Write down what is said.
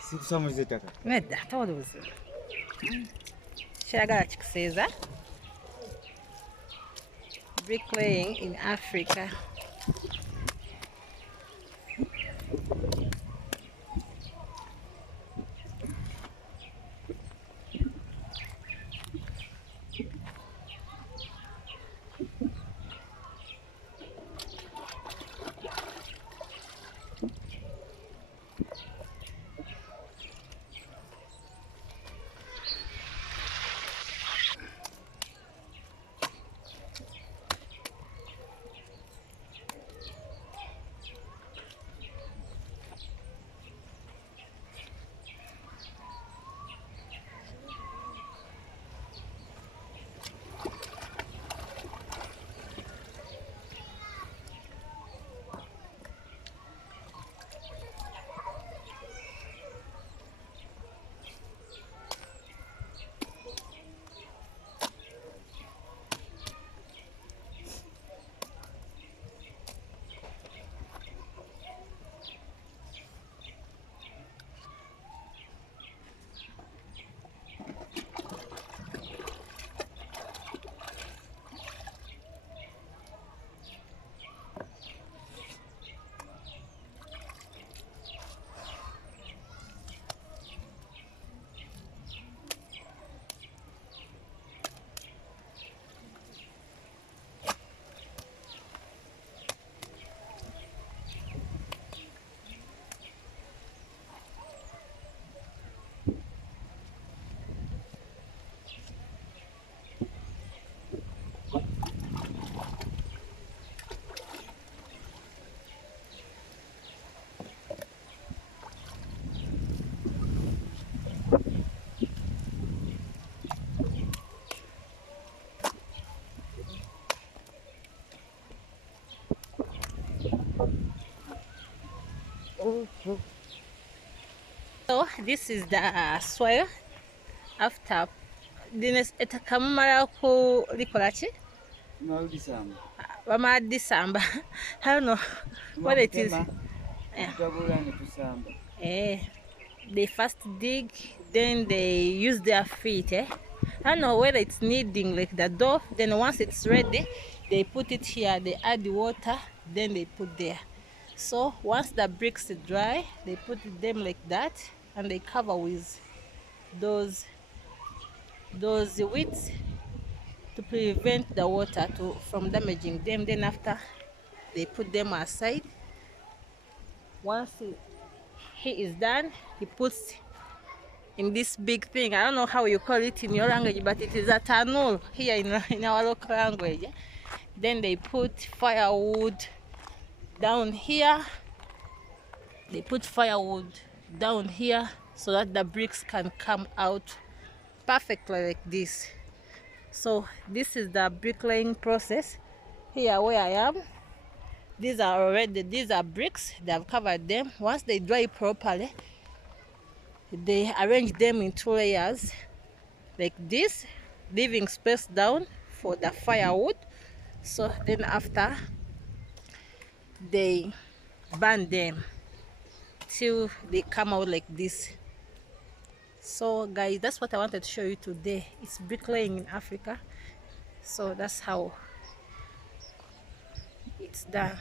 Sikusamuliza ettaka. Nedda tolowooza. Kyagala kikuseeza. Bricklaying in Africa. So this is the soil after kamumala kulikola ki? Bamala disamba. I don't know what it is. They first dig, then they use their feet. I don't know whether it's kneading like the dough. Then once it's ready, they put it here. They add the water, then they put there. So once the bricks dry, they put them like that, and they cover with those weeds to prevent the water from damaging them. Then after, they put them aside. Once he is done, he puts in this big thing. I don't know how you call it in your language, but it is a tanul here in our local language. Then they put firewood down here. They put firewood down here so that the bricks can come out perfectly like this. So this is the bricklaying process. Here where I am, these are bricks. They have covered them. Once they dry properly, they arrange them in 2 layers like this, leaving space down for the firewood. So then after, they burn them till they come out like this. So guys, that's what I wanted to show you today. It's bricklaying in Africa. So that's how it's done.